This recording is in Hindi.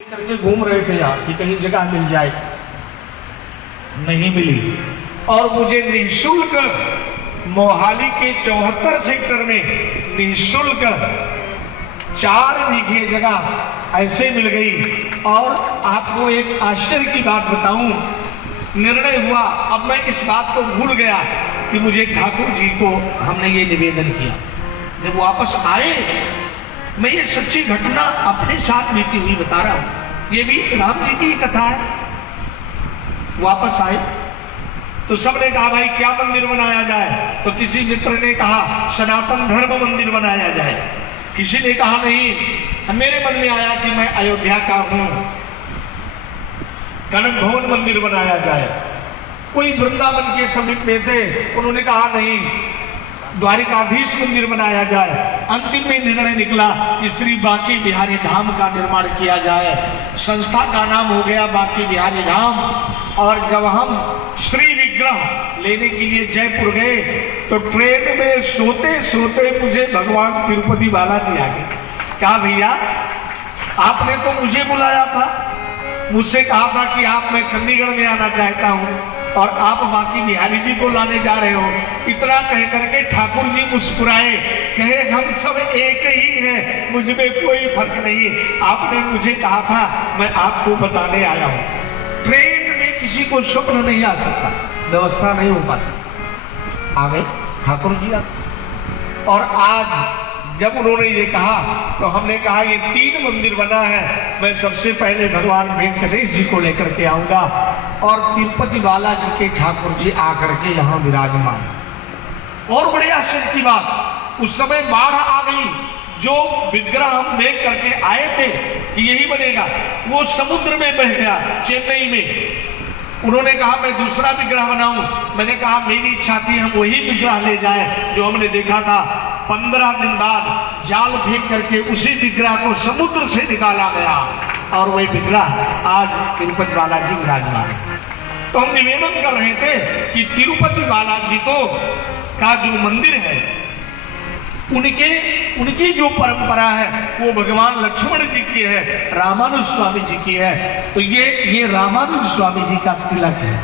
करके घूम रहे थे यहाँ कि कहीं जगह मिल जाए, नहीं मिली। और मुझे निःशुल्क मोहाली के 74 सेक्टर में निःशुल्क 4 बीघे जगह ऐसे मिल गई। और आपको एक आश्चर्य की बात बताऊं, निर्णय हुआ, अब मैं इस बात को भूल गया कि मुझे ठाकुर जी को हमने ये निवेदन किया। जब वापस आए, मैं ये सच्ची घटना अपने साथ बीती हुई बता रहा हूं, ये भी राम जी की कथा है। वापस आए तो सबने कहा भाई क्या मंदिर बनाया जाए, तो किसी मित्र ने कहा सनातन धर्म मंदिर बनाया जाए, किसी ने कहा नहीं, मेरे मन में आया कि मैं अयोध्या का हूं, कनक भवन मंदिर बनाया जाए। कोई वृंदावन के समीप में थे, उन्होंने कहा नहीं, द्वारिकाधीश मंदिर बनाया जाए। अंतिम में निर्णय निकला कि श्री बांके बिहारी धाम का निर्माण किया जाए। संस्था का नाम हो गया बांके बिहारी धाम। और जब हम श्री विग्रह लेने के लिए जयपुर गए तो ट्रेन में सोते सोते मुझे भगवान तिरुपति बालाजी आ गए। कहा भैया आपने तो मुझे बुलाया था, मुझसे कहा था कि आप मैं चंडीगढ़ में आना चाहता हूं और आप बांके बिहारी जी को लाने जा रहे हो। इतना कह करके ठाकुर जी मुस्कुराए, कहे हम सब एक ही हैं, मुझ में कोई फर्क नहीं, आपने मुझे कहा था, मैं आपको बताने आया हूं। ट्रेन में किसी को स्वप्न नहीं आ सकता, व्यवस्था नहीं हो पाती। आ गए ठाकुर जी आ। और आज जब उन्होंने ये कहा तो हमने कहा ये 3 मंदिर बना है, मैं सबसे पहले भगवान वेंकटेश जी को लेकर के आऊंगा और तिरुपति बालाजी के ठाकुर जी आकर के यहाँ विराजमान। और बड़े आश्चर्य की बात, उस समय बाढ़ आ गई, जो विग्रह हम देख करके आए थे कि यही बनेगा, वो समुद्र में बह गया चेन्नई में। उन्होंने कहा मैं दूसरा विग्रह बनाऊं, मैंने कहा मेरी इच्छा थी हम वही विग्रह ले जाए जो हमने देखा था। 15 दिन बाद जाल फेंक करके उसी विग्रह को समुद्र से निकाला गया और वही विग्रह आज तिरुपति बालाजी विराजमान। तो हम निवेदन कर रहे थे कि तिरुपति बालाजी को का जो मंदिर है, उनकी जो परंपरा है वो भगवान लक्ष्मण जी की है, रामानुज स्वामी जी की है। तो ये रामानुज स्वामी जी का तिलक है।